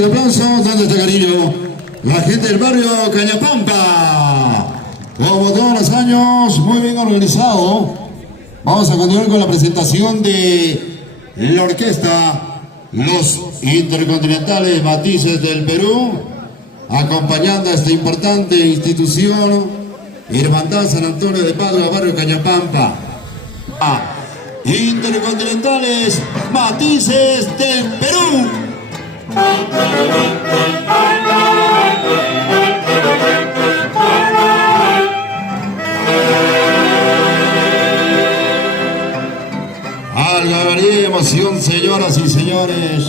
el aplauso. ¿Dónde está cariño? La gente del barrio Cañapampa. Como todos los años, muy bien organizado. Vamos a continuar con la presentación de la orquesta Los Intercontinentales Matices del Perú, acompañando a esta importante institución, Hermandad San Antonio de Padua, barrio Cañapampa. Intercontinentales Matices del Perú. Algarabía y emoción, señoras y señores.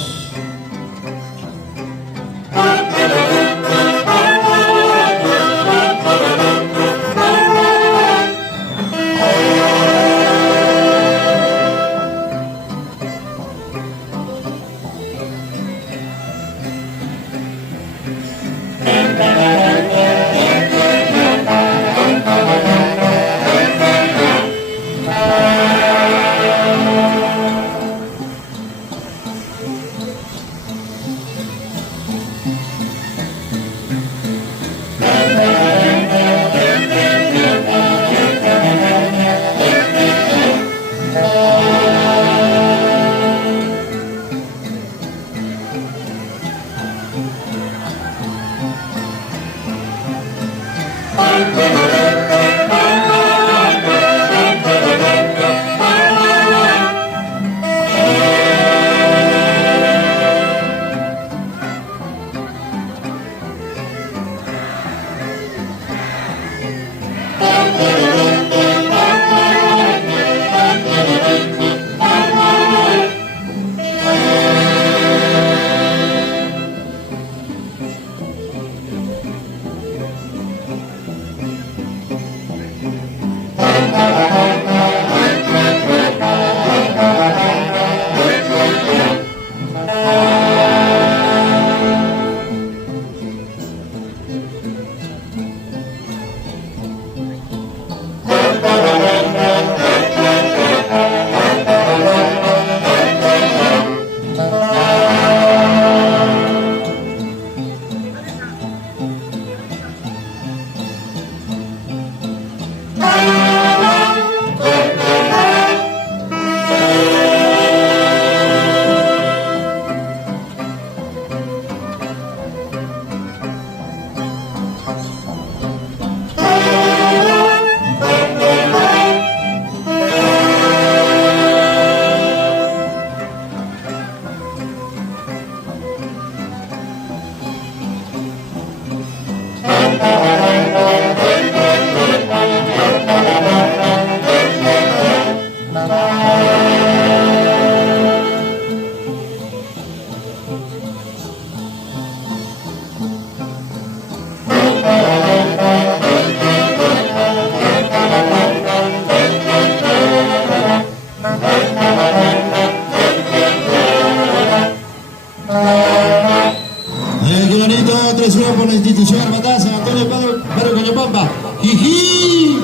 Por la institución Hermandad San Antonio de Padua, barrio Cañapampa. ¡Jiji!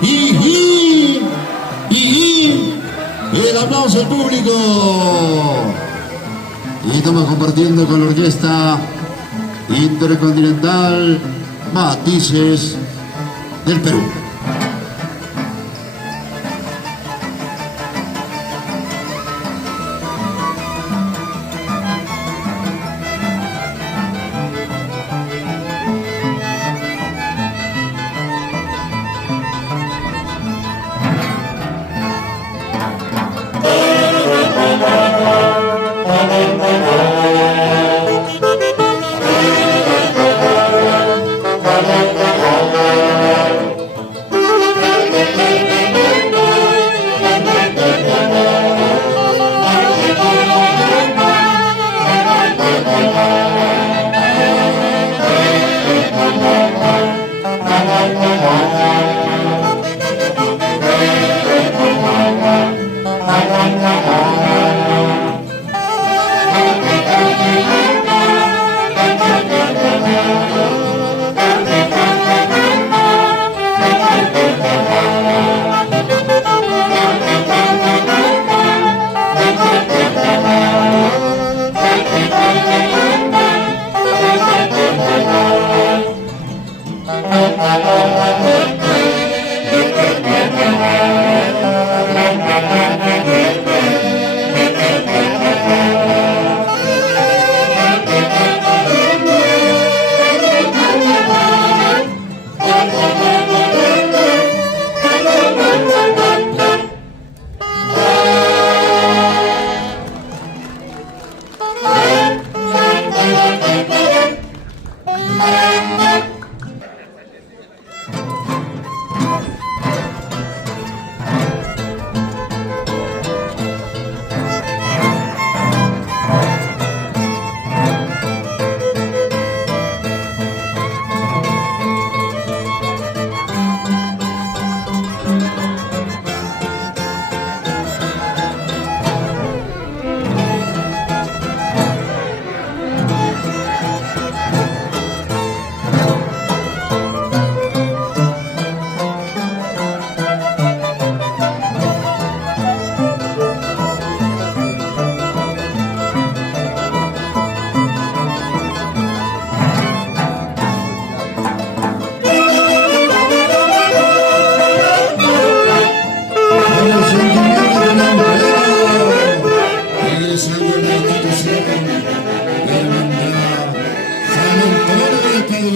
¡Jiji! ¡Jiji! El aplauso al público. Y estamos compartiendo con la orquesta Intercontinental Matices del Perú.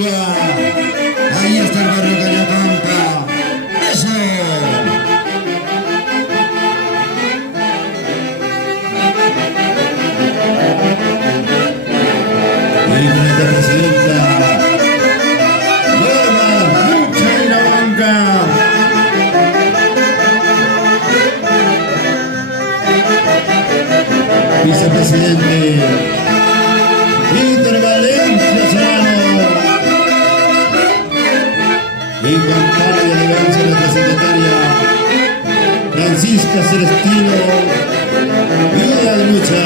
lugar. Ahí está el barrio Cañapampa. ¡Eso! Y nuestra presidenta Norma Lucha y la banca. Vicepresidente Víctor Valencia Serrano. Encantada y elegancia nuestra secretaria Francisca Celestino, viuda de lucha.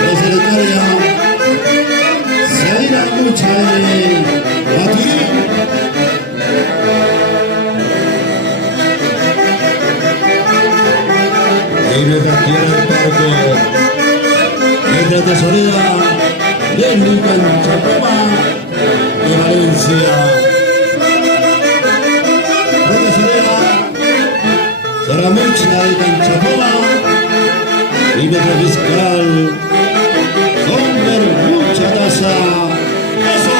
La secretaria Zaira Lucha de Maturín. Y nuestra tierra del parque, nuestra tesorera Lenny Canchapoma de Valencia. La tesorera Sara Mucha de Canchapoma y nuestra fiscal Homer Mucha Taza. ¡Eso!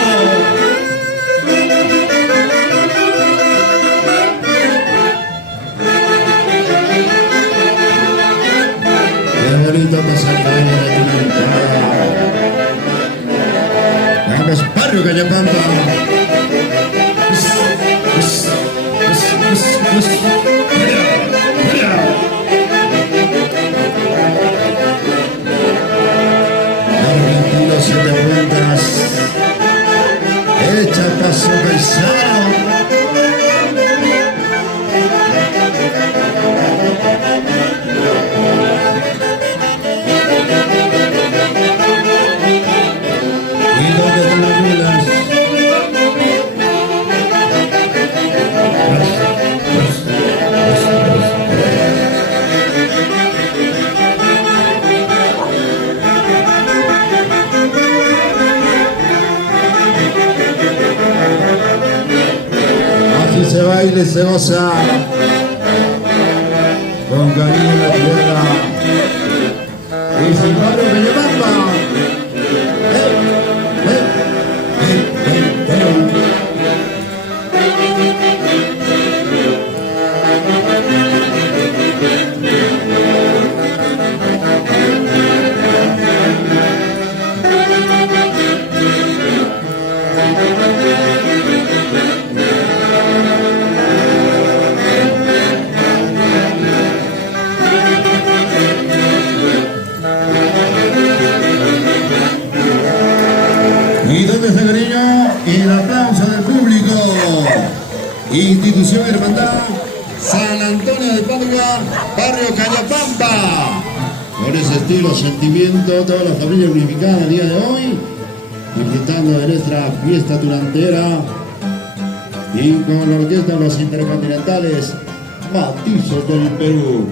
Bonito pasar la hora de una entrada. Vamos, barrio Cañapampa. Argentino 7 vueltas. Echa paso paisano. Se baila y se goza con cariño la tierra y sin paro que le manda. Y donde está cariño y el aplauso del público. Institución Hermandad San Antonio de Padua, barrio Cañapampa. Con ese estilo, sentimiento, toda la familia unificada el día de hoy, disfrutando de nuestra fiesta turantera y con la orquesta de los intercontinentales Matizos del Perú.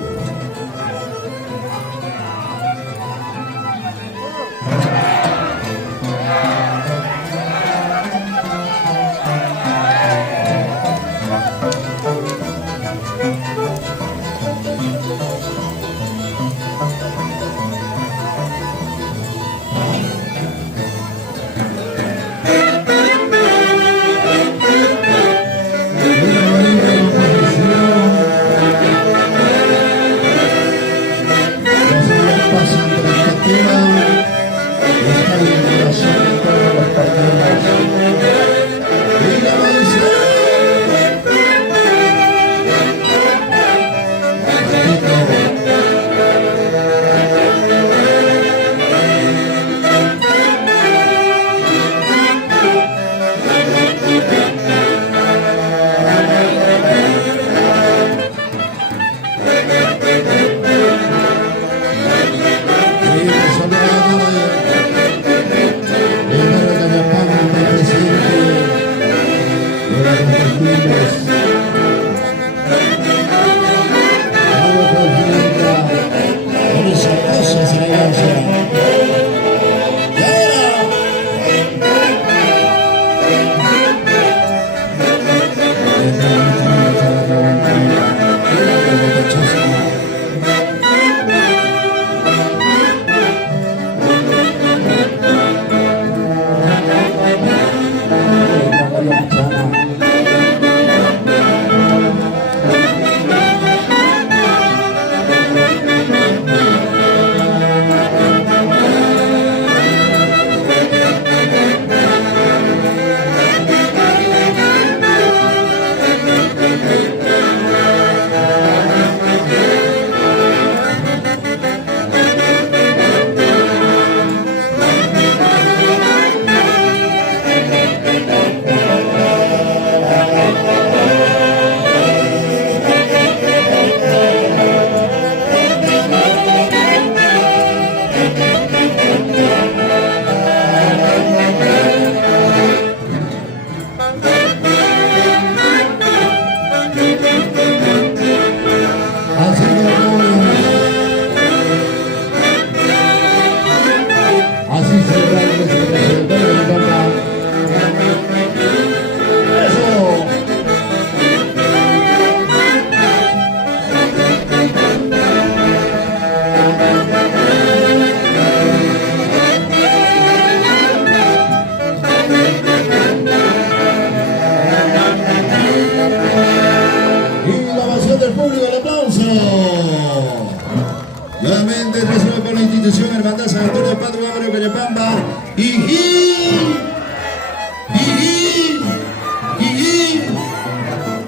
recibe por la institución Hermandad San Antonio de Padua, Barrio Cayapamba.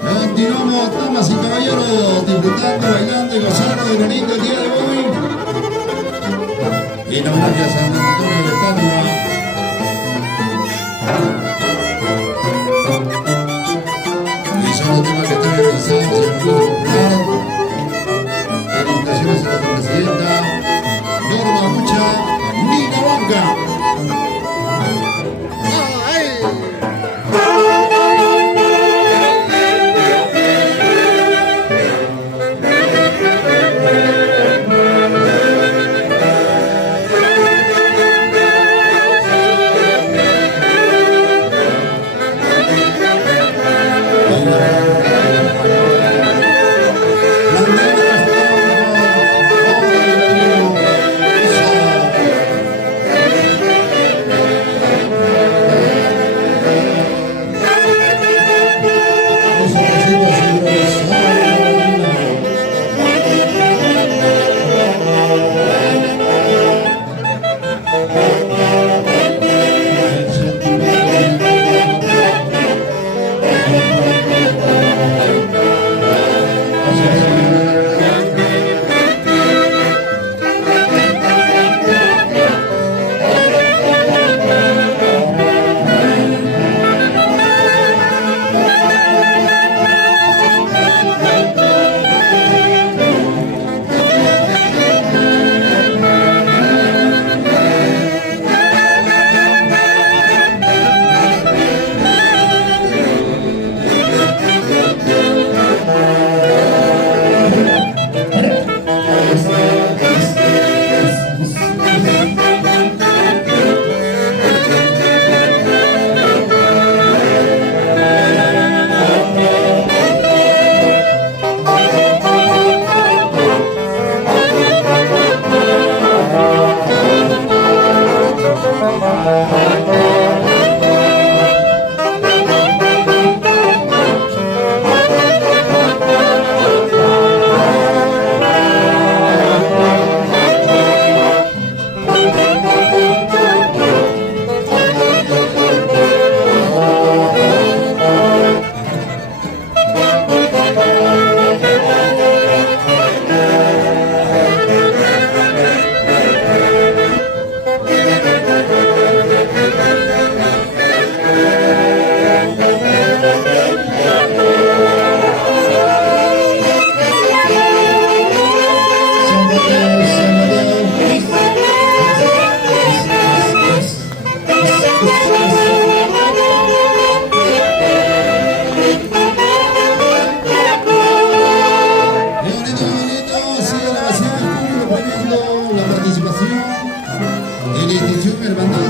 Continuamos, damas y caballeros, disfrutando, bailando y gozando de lo lindo el día de hoy. Y nos vamos a San Antonio de Padua. Y son los temas que están realizados en el Club Popular. Felicitaciones a nuestra presidenta Norma Mucha Nina Banca.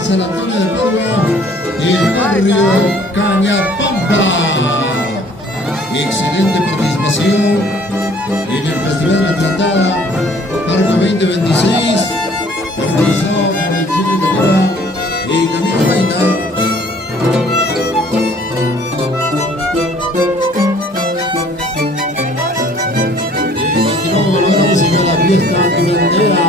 San Antonio de Padua y el barrio Cañapampa. Excelente participación en el Festival de la Tratada, Marco 2026, organizado por el Chile Calera y Camilo Baita. Fiesta Durandera.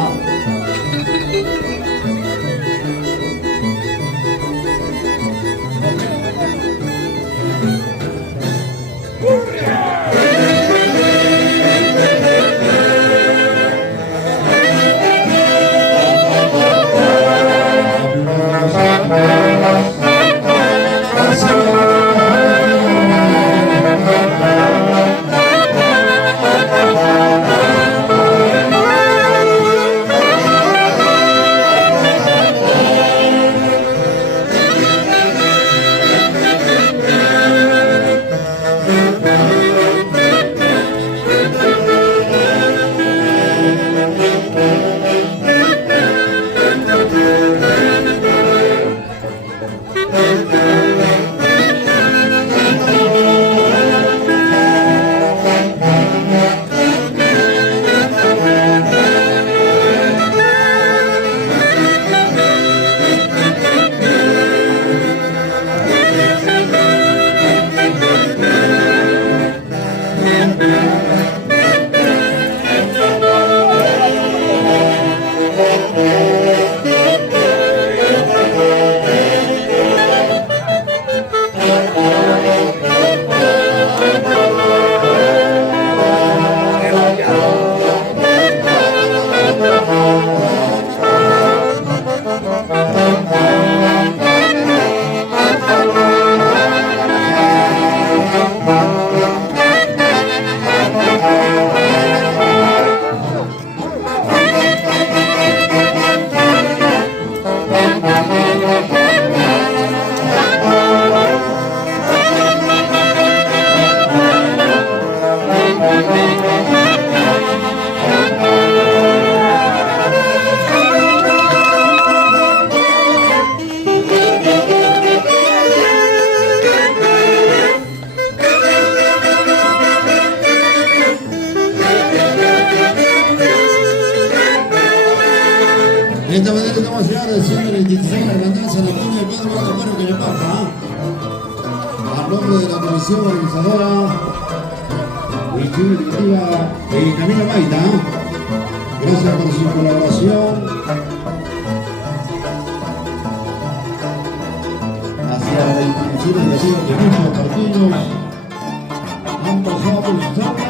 De esta manera estamos llegando al centro de la institución de la hermandad San Antonio del Padre del Barrio Cañapampa. A nombre de la comisión organizadora Directiva Camilo Maita, gracias por su colaboración hacia la institución de muchos partidos han pasado por sus aulas.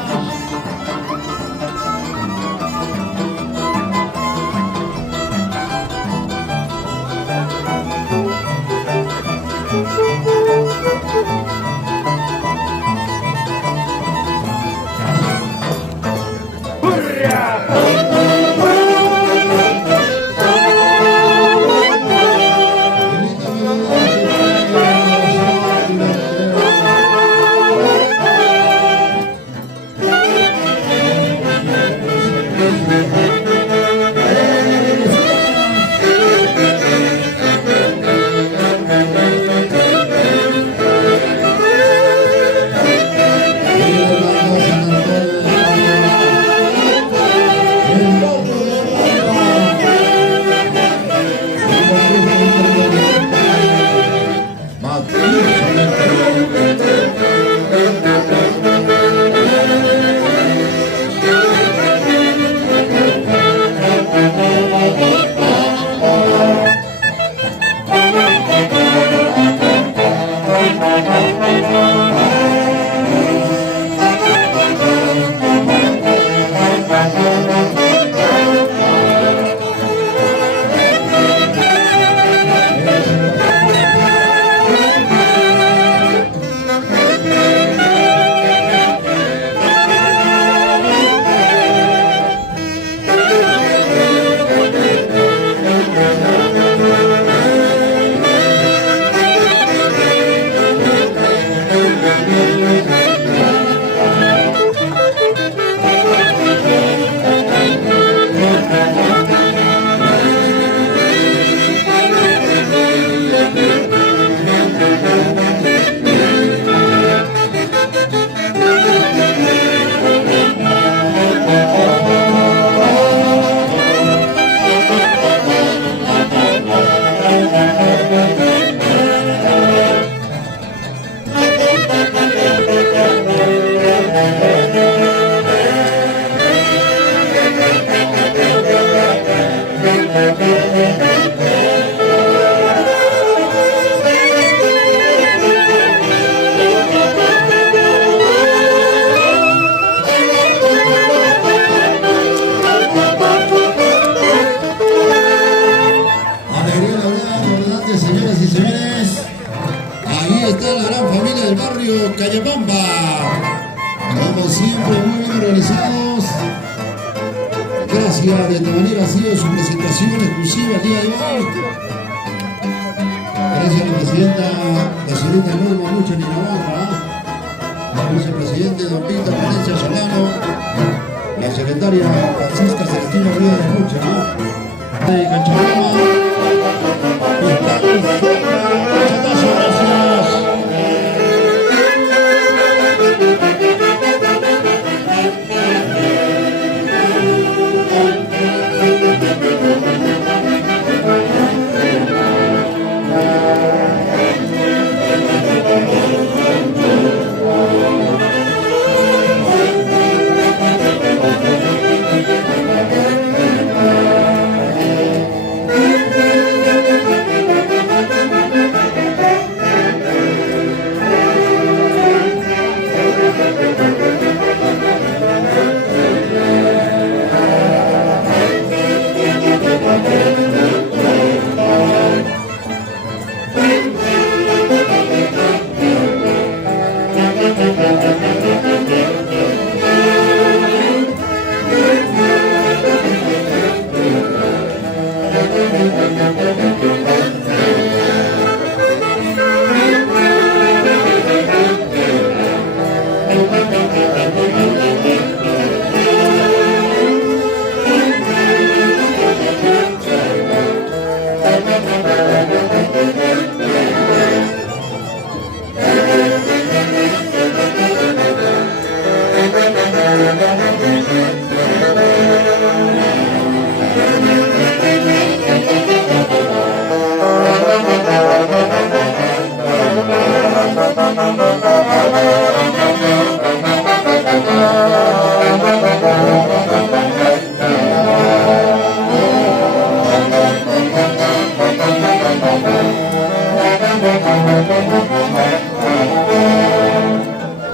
Señoras y señores, ahí está la gran familia del barrio Cañapampa, como siempre muy bien organizados. Gracias, de esta manera ha sido su presentación exclusiva el día de hoy. Gracias a la presidenta, la señorita Norma Mucha Ninabarra, al vicepresidente don Víctor Valencia Solano, la secretaria Francisca Celestina Ríos de Mucha, de Cachabamba.